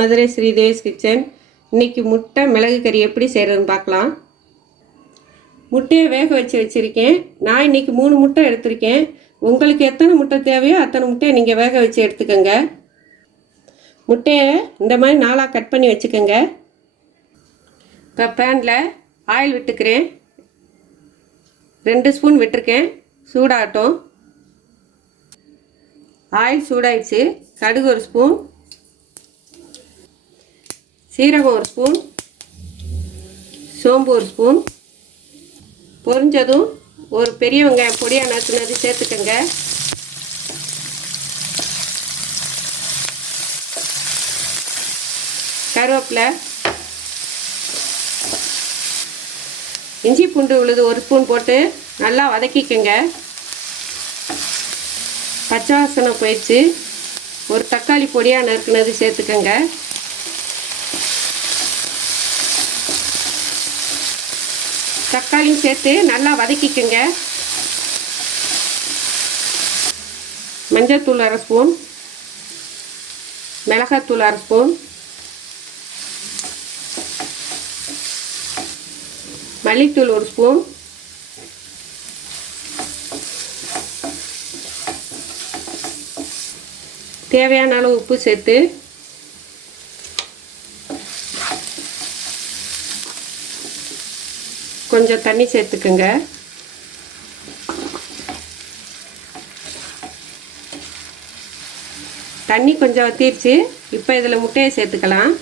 Madurai Sridevi's kitchen. இன்றைக்கி முட்டை மிளகு கறி எப்படி செய்கிறதுன்னு பார்க்கலாம். முட்டையை வேக வச்சுருக்கேன். நான் இன்றைக்கி 3 முட்டை எடுத்திருக்கேன். உங்களுக்கு எத்தனை முட்டை தேவையோ அத்தனை முட்டையை நீங்கள் வேக வச்சு எடுத்துக்கோங்க. முட்டையை இந்த மாதிரி 4ஆக கட் பண்ணி வச்சுக்கோங்க. இப்போ பேனில் ஆயில் விட்டுக்கிறேன். 2 ஸ்பூன் விட்டுருக்கேன். சூடாகட்டும். ஆயில் சூடாயிடுச்சு. கடுகு 1 ஸ்பூன், சீரகம் 1 ஸ்பூன், சோம்பு 1 ஸ்பூன். பொரிஞ்சதும் ஒரு பெரிய வெங்காயம் பொடியாக நறுக்குனது சேர்த்துக்கோங்க. கருவேப்பிலை, இஞ்சி பூண்டு விழுது 1 ஸ்பூன் போட்டு நல்லா வதக்கிக்கோங்க. பச்சை வாசனை போயிடுச்சு. ஒரு தக்காளி பொடியாக நறுக்குனது சேர்த்துக்கோங்க. தக்காளியும் சேர்த்து நல்லா வதக்கிக்கோங்க. மஞ்சள்தூள் 1/2 ஸ்பூன், மிளகாத்தூள் 1/2 ஸ்பூன், மல்லித்தூள் 1 ஸ்பூன், தேவையான அளவு உப்பு சேர்த்து கொஞ்சம் தண்ணி சேர்த்துக்குங்க. தண்ணி கொஞ்சம் வத்திருச்சு. இப்போ இதில் முட்டையை சேர்த்துக்கலாம்.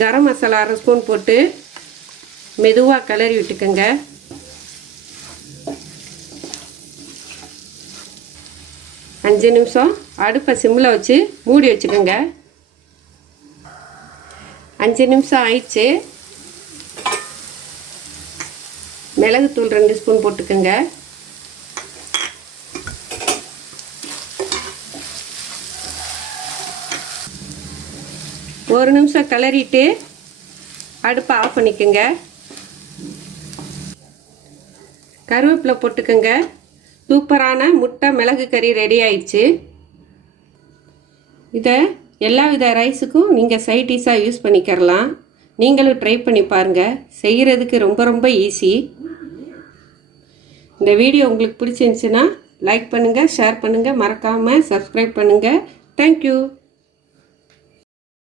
கரம் மசாலா 1/2 ஸ்பூன் போட்டு மெதுவாக கிளறி விட்டுக்கோங்க. அஞ்சு நிமிஷம் அடுப்பை சிம்மில் வச்சு மூடி வச்சுக்கோங்க. 5 நிமிஷம் ஆயிடுச்சு. மிளகுத்தூள் 2 ஸ்பூன் போட்டுக்கோங்க. ஒரு நிமிஷம் கிளறிட்டு அடுப்பை ஆஃப் பண்ணிக்கோங்க. கருவேப்பிலை போட்டுக்கோங்க. சூப்பரான முட்டை மிளகு கறி ரெடி ஆயிடுச்சு. இதை எல்லா வித ரைஸுக்கும் நீங்கள் சைட் டிஷ்ஷாக யூஸ் பண்ணிக்கிறலாம். நீங்களும் ட்ரை பண்ணி பாருங்கள். செய்கிறதுக்கு ரொம்ப ஈஸி. இந்த வீடியோ உங்களுக்கு பிடிச்சிருந்துச்சுன்னா லைக் பண்ணுங்கள், ஷேர் பண்ணுங்கள், மறக்காமல் சப்ஸ்கிரைப் பண்ணுங்கள். தேங்க்யூ.